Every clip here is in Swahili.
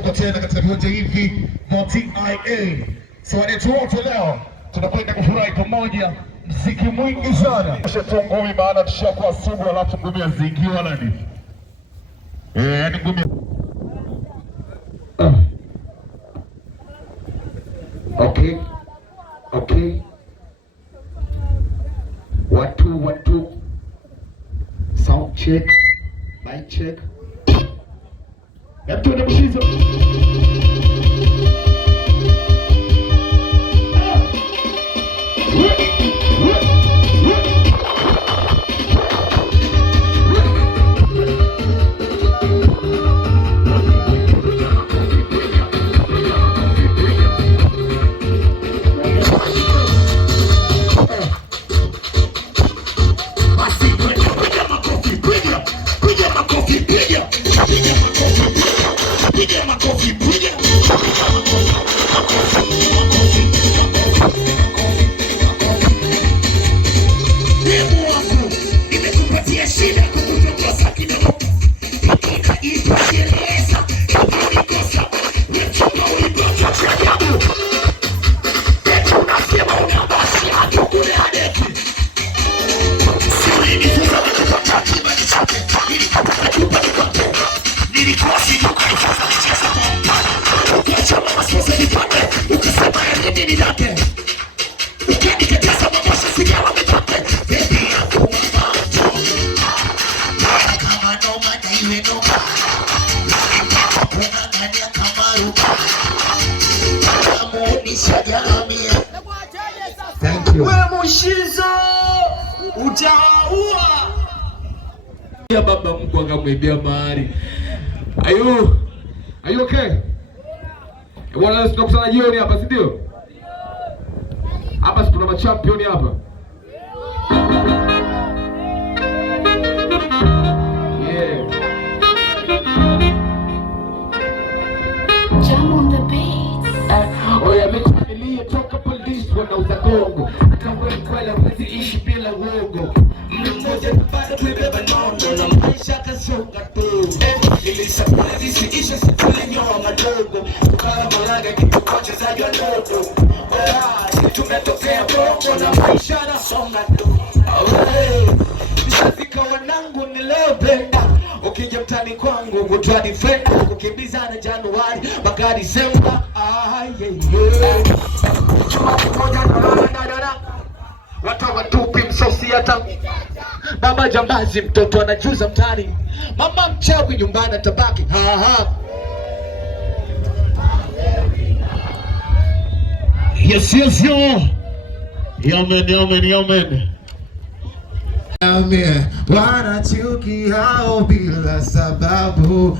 tuko tena katika viwanja hivi vya TIA. So wanetu wote leo tunakwenda kufurahi pamoja, muziki mwingi sana. Kisha ngumi maana tushakuwa sugu, alafu ngumi azingiwa nani? Yani ngumi. Okay. Okay. 1 2 1 2. Sound check. Mic check. Hebu tuende mshizo. Thank you. Wewe mushizo utaua. Ya baba Mungu akamwambia mahali. Are you okay? Bwana leo tunakutana jioni hapa, si ndio? Hapa si kuna champion hapa. Yeah. Jam on the beat. Oh yeah, mimi toka police wanauza gongo. Kama kweli huwezi ishi bila uongo. Mmoja bado kubeba nono na maisha kasonga tu. Ilisafiri siisha sikilinyoa madogo. Kama malaga kitu kwa wachezaji wadogo. Tumetokea bongo na maisha na songa tu. Nishafika wanangu nilopenda. Ukija mtani kwangu kutwa defender, kukimbizana Januari mpaka Disemba. Chuma kimoja na watu watupi msosi hata mama jambazi, mtoto anajuza mtani, mama mchawi nyumbani tabaki. Yes, yes, yo. Amen. Wanachuki hao bila sababu.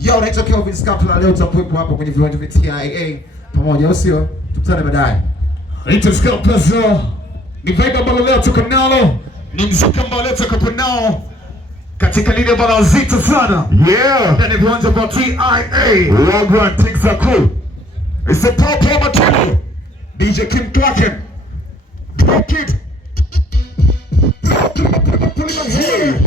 Yo, naitwa Kelvin Scapula. Leo tutakuwepo hapo kwenye viwanja vya TIA pamoja, usio? Tukutane baadaye. Naitwa Scapula. Ni vibe ambalo leo tuko nalo, ni mziki ambao leo tuko nao katika lile bala zito sana. Yeah. Ndani viwanja vya TIA. Wagwan, things are cool. It's a top material. DJ Kim Clacken. Drop it. Put it on here.